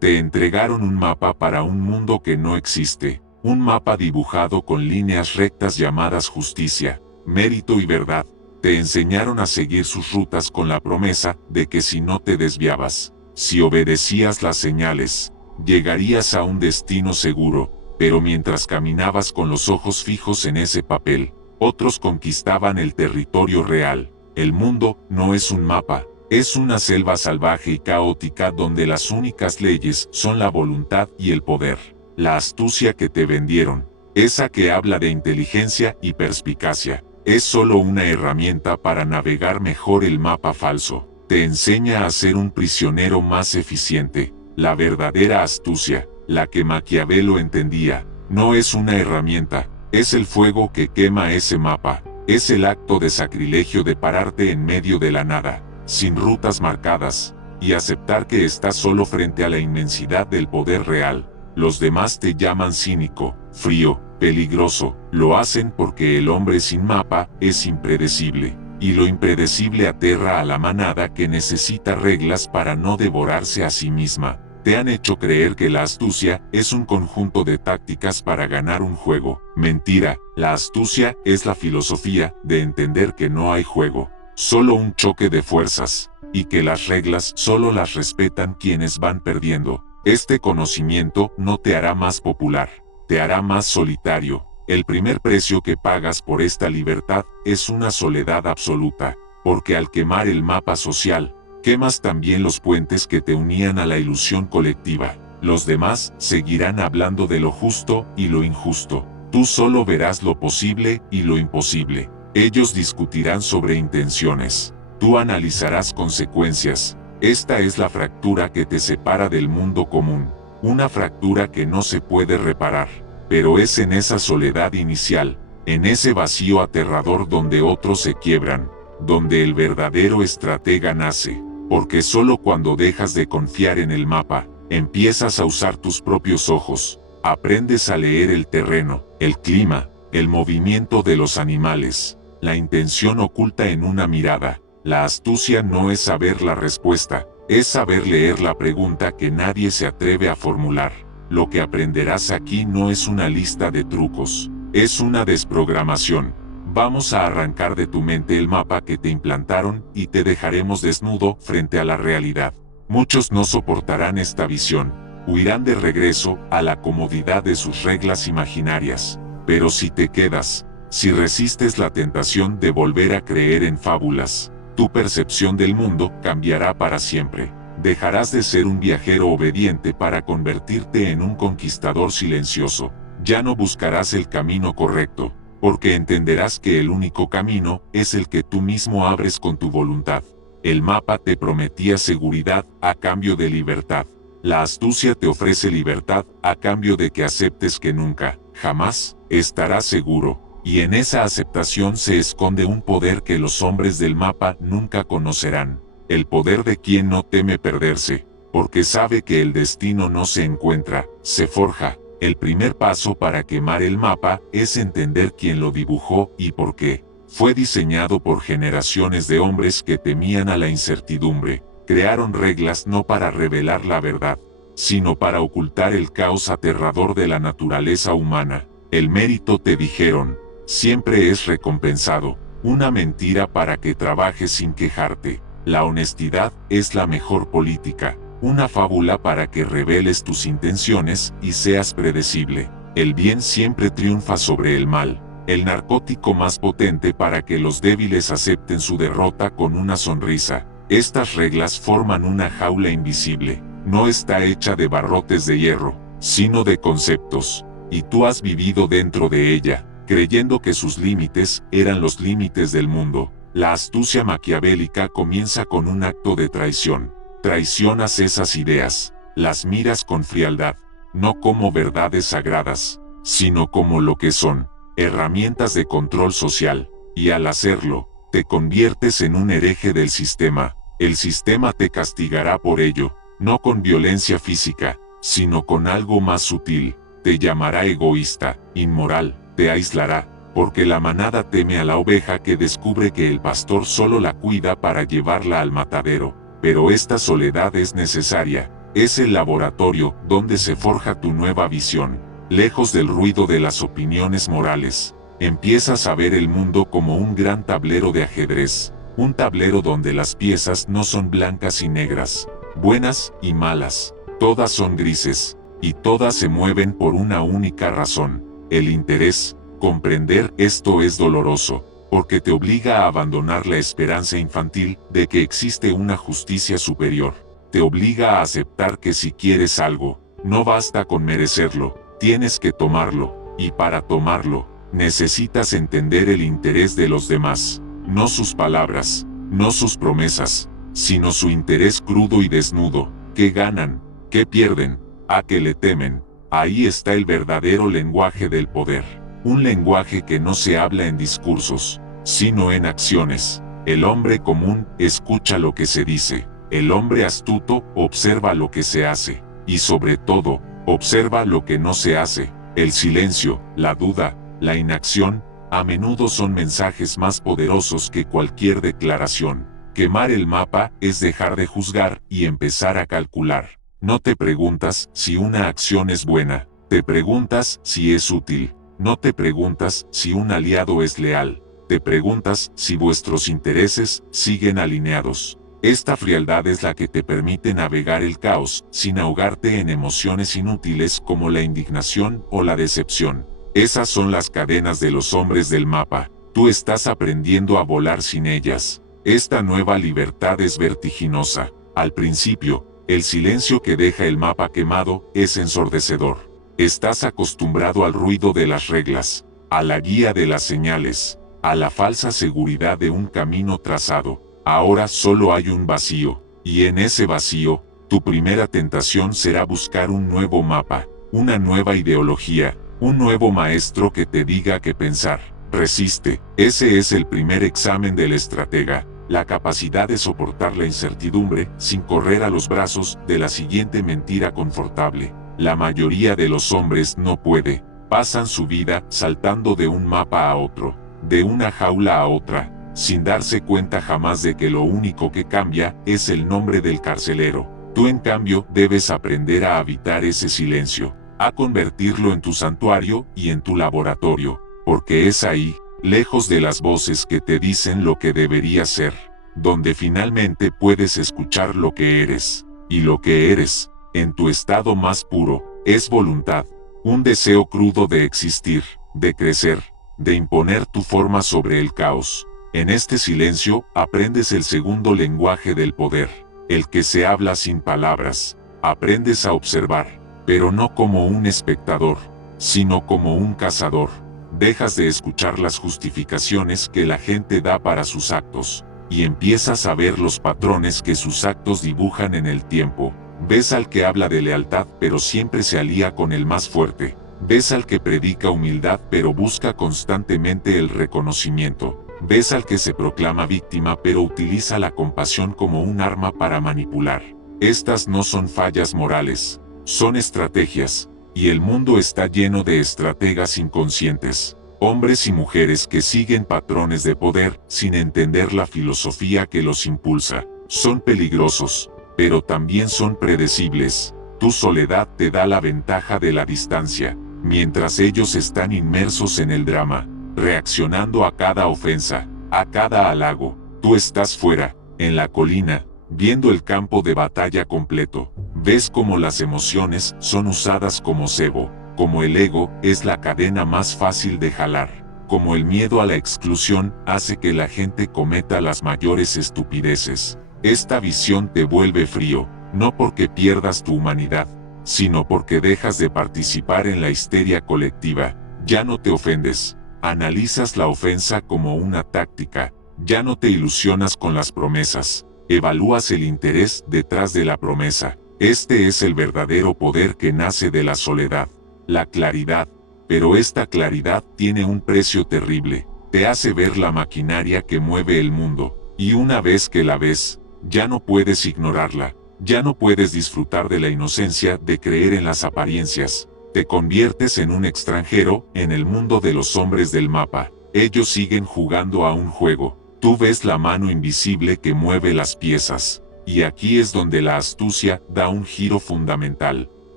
Te entregaron un mapa para un mundo que no existe, un mapa dibujado con líneas rectas llamadas justicia, mérito y verdad. Te enseñaron a seguir sus rutas con la promesa de que si no te desviabas, si obedecías las señales, llegarías a un destino seguro. Pero mientras caminabas con los ojos fijos en ese papel, otros conquistaban el territorio real. El mundo no es un mapa, es una selva salvaje y caótica donde las únicas leyes son la voluntad y el poder. La astucia que te vendieron, esa que habla de inteligencia y perspicacia, es solo una herramienta para navegar mejor el mapa falso. Te enseña a ser un prisionero más eficiente. La verdadera astucia, la que Maquiavelo entendía, no es una herramienta, es el fuego que quema ese mapa, es el acto de sacrilegio de pararte en medio de la nada, sin rutas marcadas, y aceptar que estás solo frente a la inmensidad del poder real. Los demás te llaman cínico, frío, peligroso, lo hacen porque el hombre sin mapa es impredecible, y lo impredecible aterra a la manada que necesita reglas para no devorarse a sí misma. Te han hecho creer que la astucia es un conjunto de tácticas para ganar un juego. Mentira, la astucia es la filosofía de entender que no hay juego, solo un choque de fuerzas, y que las reglas solo las respetan quienes van perdiendo. Este conocimiento no te hará más popular, te hará más solitario. El primer precio que pagas por esta libertad es una soledad absoluta, porque al quemar el mapa social, quemas también los puentes que te unían a la ilusión colectiva. Los demás seguirán hablando de lo justo y lo injusto. Tú solo verás lo posible y lo imposible. Ellos discutirán sobre intenciones. Tú analizarás consecuencias. Esta es la fractura que te separa del mundo común. Una fractura que no se puede reparar. Pero es en esa soledad inicial, en ese vacío aterrador donde otros se quiebran, donde el verdadero estratega nace. Porque solo cuando dejas de confiar en el mapa, empiezas a usar tus propios ojos, aprendes a leer el terreno, el clima, el movimiento de los animales, la intención oculta en una mirada. La astucia no es saber la respuesta, es saber leer la pregunta que nadie se atreve a formular. Lo que aprenderás aquí no es una lista de trucos, es una desprogramación. Vamos a arrancar de tu mente el mapa que te implantaron y te dejaremos desnudo frente a la realidad. Muchos no soportarán esta visión, huirán de regreso a la comodidad de sus reglas imaginarias. Pero si te quedas, si resistes la tentación de volver a creer en fábulas, tu percepción del mundo cambiará para siempre. Dejarás de ser un viajero obediente para convertirte en un conquistador silencioso. Ya no buscarás el camino correcto, porque entenderás que el único camino es el que tú mismo abres con tu voluntad. El mapa te prometía seguridad a cambio de libertad. La astucia te ofrece libertad a cambio de que aceptes que nunca, jamás, estarás seguro. Y en esa aceptación se esconde un poder que los hombres del mapa nunca conocerán. El poder de quien no teme perderse, porque sabe que el destino no se encuentra, se forja. El primer paso para quemar el mapa es entender quién lo dibujó y por qué. Fue diseñado por generaciones de hombres que temían a la incertidumbre. Crearon reglas no para revelar la verdad, sino para ocultar el caos aterrador de la naturaleza humana. El mérito, te dijeron, siempre es recompensado. Una mentira para que trabajes sin quejarte. La honestidad es la mejor política. Una fábula para que reveles tus intenciones y seas predecible. El bien siempre triunfa sobre el mal. El narcótico más potente para que los débiles acepten su derrota con una sonrisa. Estas reglas forman una jaula invisible. No está hecha de barrotes de hierro, sino de conceptos. Y tú has vivido dentro de ella, creyendo que sus límites eran los límites del mundo. La astucia maquiavélica comienza con un acto de traición. Traicionas esas ideas, las miras con frialdad, no como verdades sagradas, sino como lo que son, herramientas de control social, y al hacerlo, te conviertes en un hereje del sistema. El sistema te castigará por ello, no con violencia física, sino con algo más sutil. Te llamará egoísta, inmoral, te aislará, porque la manada teme a la oveja que descubre que el pastor solo la cuida para llevarla al matadero. Pero esta soledad es necesaria, es el laboratorio donde se forja tu nueva visión. Lejos del ruido de las opiniones morales, empiezas a ver el mundo como un gran tablero de ajedrez, un tablero donde las piezas no son blancas y negras, buenas y malas, todas son grises, y todas se mueven por una única razón, el interés. Comprender esto es doloroso, porque te obliga a abandonar la esperanza infantil de que existe una justicia superior. Te obliga a aceptar que si quieres algo, no basta con merecerlo, tienes que tomarlo, y para tomarlo, necesitas entender el interés de los demás, no sus palabras, no sus promesas, sino su interés crudo y desnudo. ¿Qué ganan? ¿Qué pierden? ¿A qué le temen? Ahí está el verdadero lenguaje del poder. Un lenguaje que no se habla en discursos, sino en acciones. El hombre común escucha lo que se dice. El hombre astuto observa lo que se hace. Y sobre todo, observa lo que no se hace. El silencio, la duda, la inacción, a menudo son mensajes más poderosos que cualquier declaración. Quemar el mapa es dejar de juzgar y empezar a calcular. No te preguntas si una acción es buena, te preguntas si es útil. No te preguntas si un aliado es leal, te preguntas si vuestros intereses siguen alineados. Esta frialdad es la que te permite navegar el caos sin ahogarte en emociones inútiles como la indignación o la decepción. Esas son las cadenas de los hombres del mapa. Tú estás aprendiendo a volar sin ellas. Esta nueva libertad es vertiginosa. Al principio, el silencio que deja el mapa quemado es ensordecedor. Estás acostumbrado al ruido de las reglas, a la guía de las señales, a la falsa seguridad de un camino trazado. Ahora solo hay un vacío, y en ese vacío, tu primera tentación será buscar un nuevo mapa, una nueva ideología, un nuevo maestro que te diga qué pensar. Resiste. Ese es el primer examen del estratega, la capacidad de soportar la incertidumbre sin correr a los brazos de la siguiente mentira confortable. La mayoría de los hombres no puede, pasan su vida saltando de un mapa a otro, de una jaula a otra, sin darse cuenta jamás de que lo único que cambia es el nombre del carcelero. Tú en cambio debes aprender a habitar ese silencio, a convertirlo en tu santuario y en tu laboratorio, porque es ahí, lejos de las voces que te dicen lo que deberías ser, donde finalmente puedes escuchar lo que eres, y lo que eres, en tu estado más puro, es voluntad, un deseo crudo de existir, de crecer, de imponer tu forma sobre el caos. En este silencio aprendes el segundo lenguaje del poder, el que se habla sin palabras. Aprendes a observar, pero no como un espectador, sino como un cazador. Dejas de escuchar las justificaciones que la gente da para sus actos, y empiezas a ver los patrones que sus actos dibujan en el tiempo. Ves al que habla de lealtad pero siempre se alía con el más fuerte. Ves al que predica humildad pero busca constantemente el reconocimiento. Ves al que se proclama víctima pero utiliza la compasión como un arma para manipular. Estas no son fallas morales, son estrategias, y el mundo está lleno de estrategas inconscientes. Hombres y mujeres que siguen patrones de poder sin entender la filosofía que los impulsa. Son peligrosos, pero también son predecibles. Tu soledad te da la ventaja de la distancia, mientras ellos están inmersos en el drama, reaccionando a cada ofensa, a cada halago. Tú estás fuera, en la colina, viendo el campo de batalla completo. Ves cómo las emociones son usadas como cebo, como el ego es la cadena más fácil de jalar, como el miedo a la exclusión hace que la gente cometa las mayores estupideces. Esta visión te vuelve frío, no porque pierdas tu humanidad, sino porque dejas de participar en la histeria colectiva. Ya no te ofendes, analizas la ofensa como una táctica, ya no te ilusionas con las promesas, evalúas el interés detrás de la promesa. Este es el verdadero poder que nace de la soledad, la claridad, pero esta claridad tiene un precio terrible, te hace ver la maquinaria que mueve el mundo, y una vez que la ves, ya no puedes ignorarla, ya no puedes disfrutar de la inocencia de creer en las apariencias, te conviertes en un extranjero en el mundo de los hombres del mapa. Ellos siguen jugando a un juego, tú ves la mano invisible que mueve las piezas, Y aquí es donde la astucia da un giro fundamental.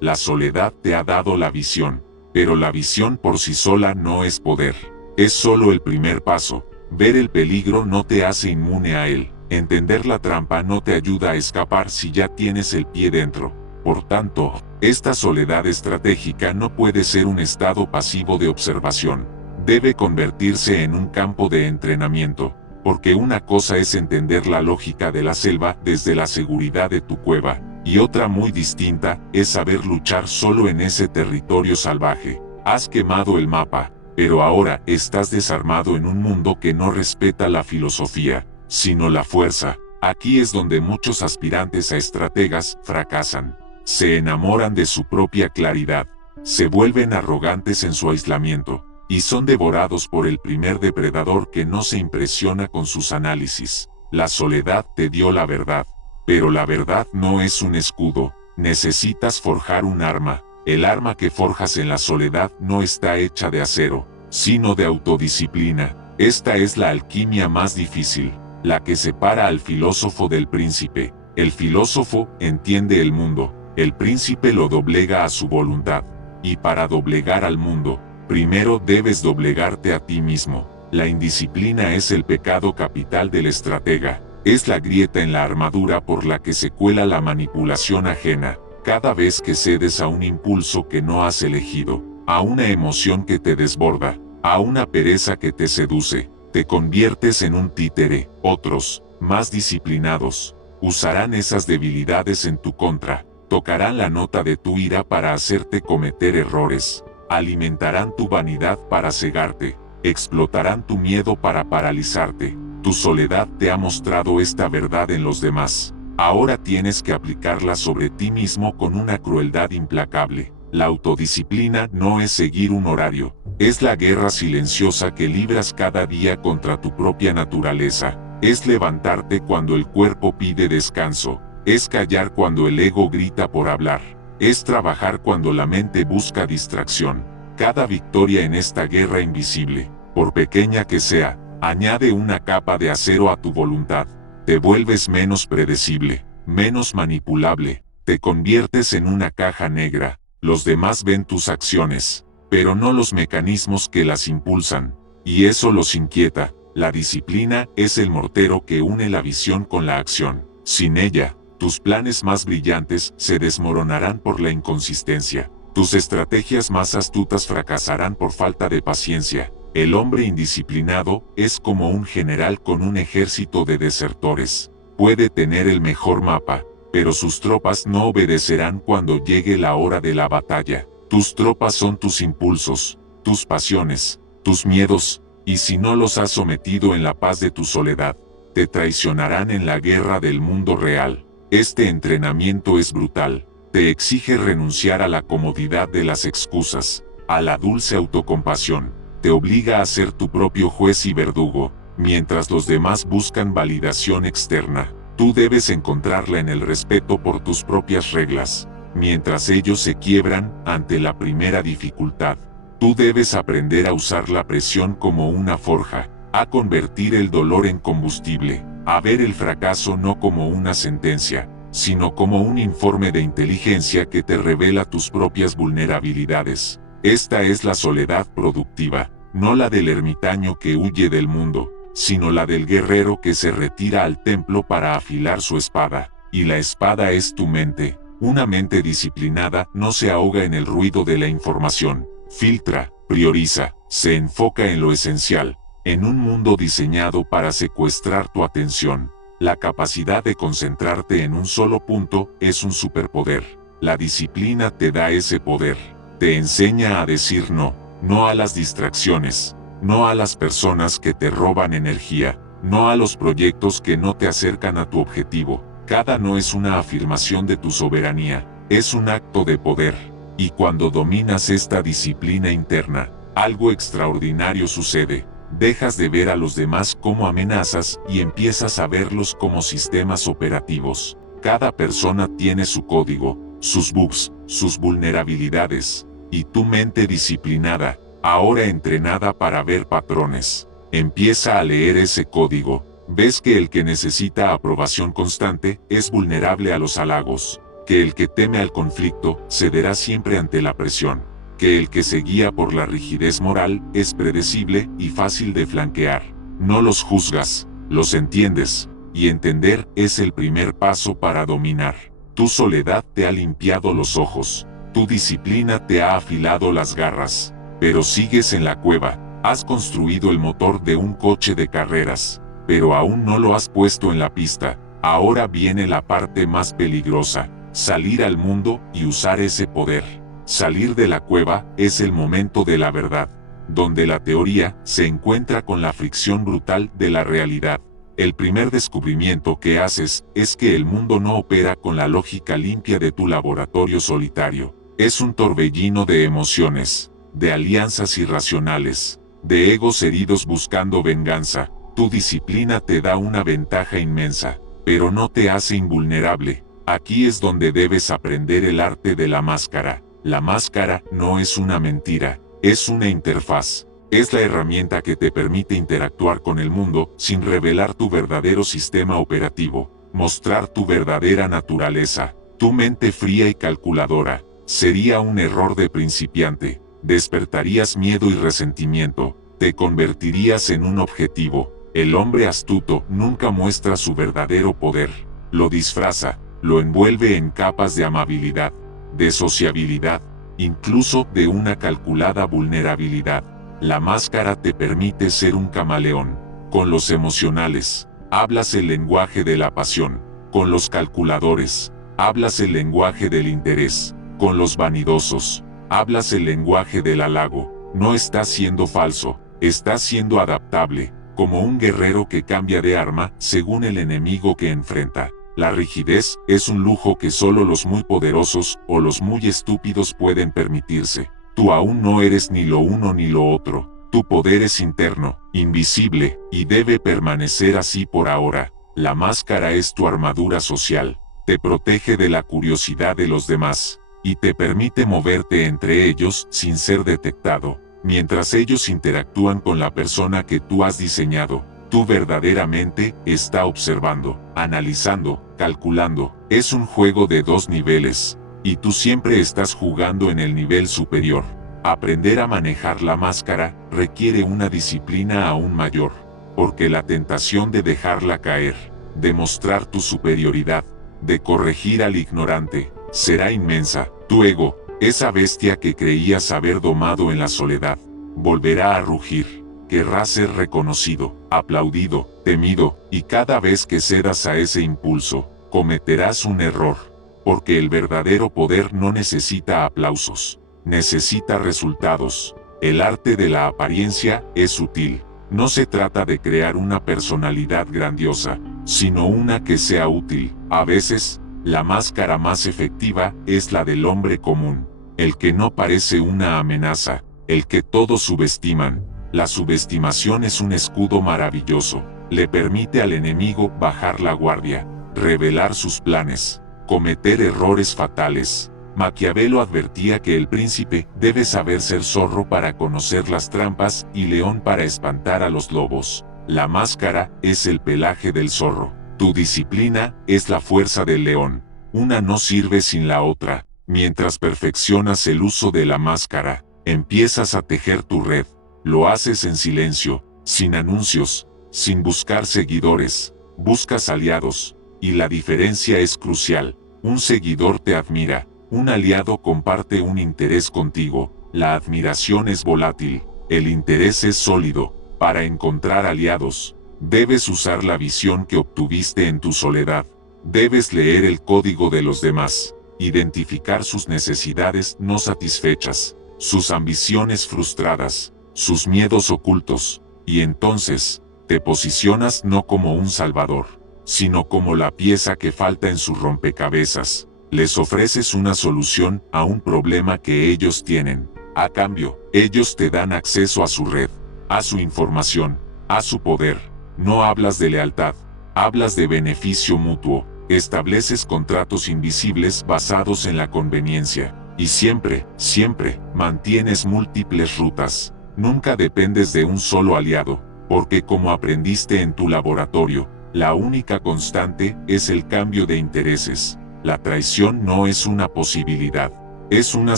La soledad te ha dado la visión, pero la visión por sí sola no es poder. Es solo el primer paso. Ver el peligro no te hace inmune a él. Entender la trampa no te ayuda a escapar si ya tienes el pie dentro. Por tanto, esta soledad estratégica no puede ser un estado pasivo de observación. Debe convertirse en un campo de entrenamiento, porque una cosa es entender la lógica de la selva desde la seguridad de tu cueva, y otra muy distinta es saber luchar solo en ese territorio salvaje. Has quemado el mapa, pero ahora estás desarmado en un mundo que no respeta la filosofía, sino la fuerza. Aquí es donde muchos aspirantes a estrategas fracasan. Se enamoran de su propia claridad, se vuelven arrogantes en su aislamiento, y son devorados por el primer depredador que no se impresiona con sus análisis. La soledad te dio la verdad, pero la verdad no es un escudo. Necesitas forjar un arma. El arma que forjas en la soledad no está hecha de acero, sino de autodisciplina. Esta es la alquimia más difícil, la que separa al filósofo del príncipe. El filósofo entiende el mundo, el príncipe lo doblega a su voluntad. Y para doblegar al mundo, primero debes doblegarte a ti mismo. La indisciplina es el pecado capital del estratega. Es la grieta en la armadura por la que se cuela la manipulación ajena. Cada vez que cedes a un impulso que no has elegido, a una emoción que te desborda, a una pereza que te seduce, te conviertes en un títere. Otros, más disciplinados, usarán esas debilidades en tu contra, tocarán la nota de tu ira para hacerte cometer errores, alimentarán tu vanidad para cegarte, explotarán tu miedo para paralizarte. Tu soledad te ha mostrado esta verdad en los demás. Ahora tienes que aplicarla sobre ti mismo con una crueldad implacable. La autodisciplina no es seguir un horario, es la guerra silenciosa que libras cada día contra tu propia naturaleza. Es levantarte cuando el cuerpo pide descanso, es callar cuando el ego grita por hablar, es trabajar cuando la mente busca distracción. Cada victoria en esta guerra invisible, por pequeña que sea, añade una capa de acero a tu voluntad. Te vuelves menos predecible, menos manipulable, te conviertes en una caja negra. Los demás ven tus acciones, pero no los mecanismos que las impulsan, y eso los inquieta. La disciplina es el mortero que une la visión con la acción. Sin ella, tus planes más brillantes se desmoronarán por la inconsistencia. Tus estrategias más astutas fracasarán por falta de paciencia. El hombre indisciplinado es como un general con un ejército de desertores. Puede tener el mejor mapa, pero sus tropas no obedecerán cuando llegue la hora de la batalla. Tus tropas son tus impulsos, tus pasiones, tus miedos, y si no los has sometido en la paz de tu soledad, te traicionarán en la guerra del mundo real. Este entrenamiento es brutal, te exige renunciar a la comodidad de las excusas, a la dulce autocompasión. Te obliga a ser tu propio juez y verdugo, mientras los demás buscan validación externa. Tú debes encontrarla en el respeto por tus propias reglas, mientras ellos se quiebran ante la primera dificultad. Tú debes aprender a usar la presión como una forja, a convertir el dolor en combustible, a ver el fracaso no como una sentencia, sino como un informe de inteligencia que te revela tus propias vulnerabilidades. Esta es la soledad productiva, no la del ermitaño que huye del mundo, sino la del guerrero que se retira al templo para afilar su espada. Y la espada es tu mente. Una mente disciplinada no se ahoga en el ruido de la información, filtra, prioriza, se enfoca en lo esencial. En un mundo diseñado para secuestrar tu atención, la capacidad de concentrarte en un solo punto es un superpoder. La disciplina te da ese poder. Te enseña a decir no, no a las distracciones, no a las personas que te roban energía, no a los proyectos que no te acercan a tu objetivo. Cada no es una afirmación de tu soberanía, es un acto de poder. Y cuando dominas esta disciplina interna, algo extraordinario sucede. Dejas de ver a los demás como amenazas y empiezas a verlos como sistemas operativos. Cada persona tiene su código, sus bugs, sus vulnerabilidades, y tu mente disciplinada, ahora entrenada para ver patrones, empieza a leer ese código, Ves que el que necesita aprobación constante es vulnerable a los halagos, que el que teme al conflicto cederá siempre ante la presión, que el que se guía por la rigidez moral es predecible y fácil de flanquear. No los juzgas, los entiendes, y entender es el primer paso para dominar. Tu soledad te ha limpiado los ojos, tu disciplina te ha afilado las garras, pero sigues en la cueva. Has construido el motor de un coche de carreras, pero aún no lo has puesto en la pista. Ahora viene la parte más peligrosa, salir al mundo y usar ese poder. Salir de la cueva es el momento de la verdad, donde la teoría se encuentra con la fricción brutal de la realidad. El primer descubrimiento que haces es que el mundo no opera con la lógica limpia de tu laboratorio solitario. Es un torbellino de emociones, de alianzas irracionales, de egos heridos buscando venganza. Tu disciplina te da una ventaja inmensa, pero no te hace invulnerable. Aquí es donde debes aprender el arte de la máscara. La máscara no es una mentira, es una interfaz. Es la herramienta que te permite interactuar con el mundo sin revelar tu verdadero sistema operativo, mostrar tu verdadera naturaleza. Tu mente fría y calculadora sería un error de principiante. Despertarías miedo y resentimiento, te convertirías en un objetivo. El hombre astuto nunca muestra su verdadero poder, lo disfraza, lo envuelve en capas de amabilidad, de sociabilidad, incluso de una calculada vulnerabilidad. La máscara te permite ser un camaleón. Con los emocionales, hablas el lenguaje de la pasión. Con los calculadores, hablas el lenguaje del interés. Con los vanidosos, hablas el lenguaje del halago. No estás siendo falso, estás siendo adaptable, como un guerrero que cambia de arma según el enemigo que enfrenta. La rigidez es un lujo que solo los muy poderosos o los muy estúpidos pueden permitirse. Tú aún no eres ni lo uno ni lo otro. Tu poder es interno, invisible, y debe permanecer así por ahora. La máscara es tu armadura social. Te protege de la curiosidad de los demás, y te permite moverte entre ellos sin ser detectado. Mientras ellos interactúan con la persona que tú has diseñado, tú verdaderamente está observando, analizando, calculando. Es un juego de dos niveles, y tú siempre estás jugando en el nivel superior. Aprender a manejar la máscara requiere una disciplina aún mayor, porque la tentación de dejarla caer, de mostrar tu superioridad, de corregir al ignorante, será inmensa. Tu ego, esa bestia que creías haber domado en la soledad, volverá a rugir. Querrá ser reconocido, aplaudido, temido, y cada vez que cedas a ese impulso, cometerás un error, porque el verdadero poder no necesita aplausos, necesita resultados. El arte de la apariencia es sutil. No se trata de crear una personalidad grandiosa, sino una que sea útil. A veces, la máscara más efectiva es la del hombre común, el que no parece una amenaza, el que todos subestiman. La subestimación es un escudo maravilloso, le permite al enemigo bajar la guardia, revelar sus planes, cometer errores fatales. Maquiavelo advertía que el príncipe debe saber ser zorro para conocer las trampas y león para espantar a los lobos. La máscara es el pelaje del zorro. Tu disciplina es la fuerza del león. Una no sirve sin la otra. Mientras perfeccionas el uso de la máscara, empiezas a tejer tu red. Lo haces en silencio, sin anuncios, sin buscar seguidores. Buscas aliados, y la diferencia es crucial. Un seguidor te admira, un aliado comparte un interés contigo. La admiración es volátil, el interés es sólido. Para encontrar aliados, debes usar la visión que obtuviste en tu soledad. Debes leer el código de los demás, identificar sus necesidades no satisfechas, sus ambiciones frustradas, sus miedos ocultos, y entonces, te posicionas no como un salvador, sino como la pieza que falta en su rompecabezas. Les ofreces una solución a un problema que ellos tienen. A cambio, ellos te dan acceso a su red, a su información, a su poder. No hablas de lealtad, hablas de beneficio mutuo. Estableces contratos invisibles basados en la conveniencia. Y siempre, siempre, mantienes múltiples rutas. Nunca dependes de un solo aliado, porque como aprendiste en tu laboratorio, la única constante es el cambio de intereses. La traición no es una posibilidad, es una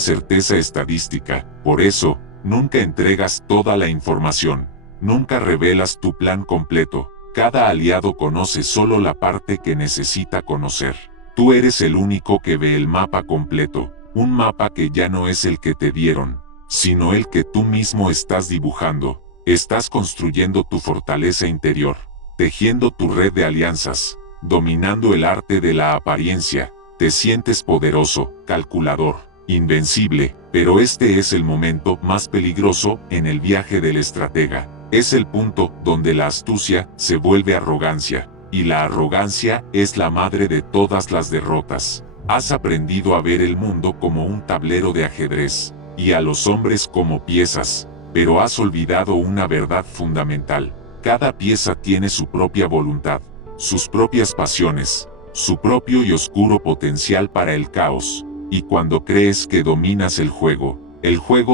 certeza estadística. Por eso, nunca entregas toda la información, nunca revelas tu plan completo. Cada aliado conoce solo la parte que necesita conocer. Tú eres el único que ve el mapa completo, un mapa que ya no es el que te dieron, sino el que tú mismo estás dibujando. Estás construyendo tu fortaleza interior, tejiendo tu red de alianzas, dominando el arte de la apariencia. Te sientes poderoso, calculador, invencible, pero este es el momento más peligroso en el viaje del estratega. Es el punto donde la astucia se vuelve arrogancia, y la arrogancia es la madre de todas las derrotas. Has aprendido a ver el mundo como un tablero de ajedrez, y a los hombres como piezas, pero has olvidado una verdad fundamental. Cada pieza tiene su propia voluntad, sus propias pasiones, su propio y oscuro potencial para el caos, y cuando crees que dominas el juego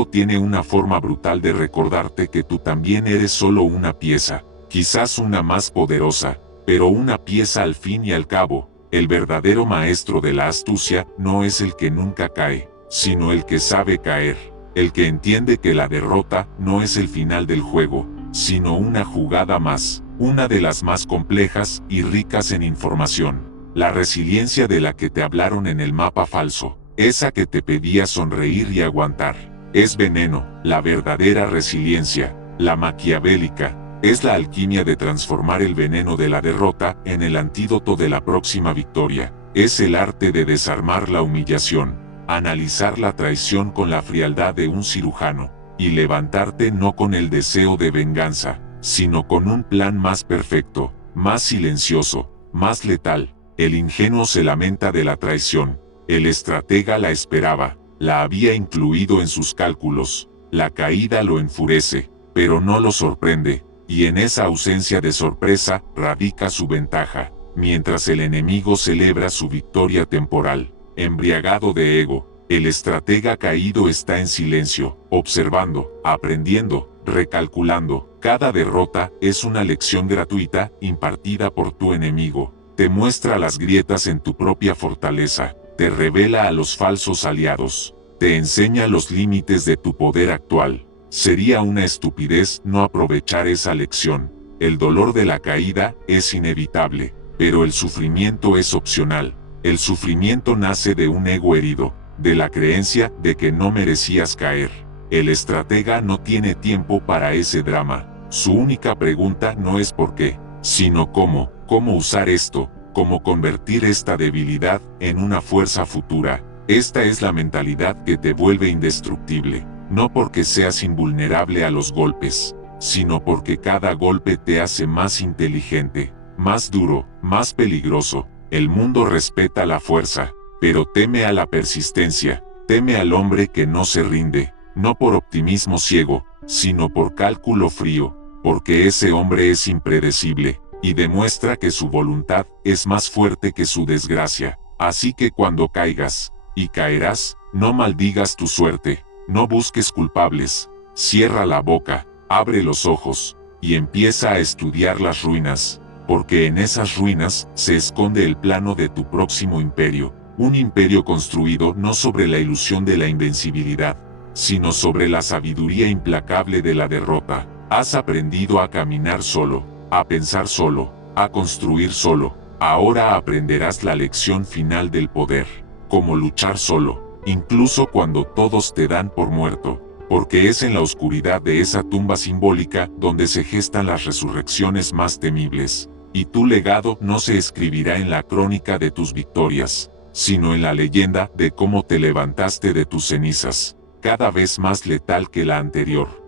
tiene una forma brutal de recordarte que tú también eres solo una pieza, quizás una más poderosa, pero una pieza al fin y al cabo. El verdadero maestro de la astucia no es el que nunca cae, sino el que sabe caer, el que entiende que la derrota no es el final del juego, sino una jugada más, una de las más complejas y ricas en información. La resiliencia de la que te hablaron en el mapa falso, esa que te pedía sonreír y aguantar, es veneno. La verdadera resiliencia, la maquiavélica, es la alquimia de transformar el veneno de la derrota en el antídoto de la próxima victoria. Es el arte de desarmar la humillación, analizar la traición con la frialdad de un cirujano, y levantarte no con el deseo de venganza, sino con un plan más perfecto, más silencioso, más letal. El ingenuo se lamenta de la traición, el estratega la esperaba, la había incluido en sus cálculos. La caída lo enfurece, pero no lo sorprende, y en esa ausencia de sorpresa radica su ventaja, mientras el enemigo celebra su victoria temporal. Embriagado de ego, el estratega caído está en silencio, observando, aprendiendo, recalculando. Cada derrota es una lección gratuita impartida por tu enemigo. Te muestra las grietas en tu propia fortaleza, te revela a los falsos aliados, te enseña los límites de tu poder actual. Sería una estupidez no aprovechar esa lección. El dolor de la caída es inevitable, pero el sufrimiento es opcional. El sufrimiento nace de un ego herido, de la creencia de que no merecías caer. El estratega no tiene tiempo para ese drama. Su única pregunta no es por qué, sino cómo usar esto, cómo convertir esta debilidad en una fuerza futura. Esta es la mentalidad que te vuelve indestructible, no porque seas invulnerable a los golpes, sino porque cada golpe te hace más inteligente, más duro, más peligroso. El mundo respeta la fuerza, pero teme a la persistencia, teme al hombre que no se rinde, no por optimismo ciego, sino por cálculo frío, porque ese hombre es impredecible, y demuestra que su voluntad es más fuerte que su desgracia. Así que cuando caigas, y caerás, no maldigas tu suerte, no busques culpables, cierra la boca, abre los ojos, y empieza a estudiar las ruinas, porque en esas ruinas se esconde el plano de tu próximo imperio, un imperio construido no sobre la ilusión de la invencibilidad, sino sobre la sabiduría implacable de la derrota. Has aprendido a caminar solo, a pensar solo, a construir solo. Ahora aprenderás la lección final del poder, cómo luchar solo, incluso cuando todos te dan por muerto, porque es en la oscuridad de esa tumba simbólica donde se gestan las resurrecciones más temibles, y tu legado no se escribirá en la crónica de tus victorias, sino en la leyenda de cómo te levantaste de tus cenizas, cada vez más letal que la anterior.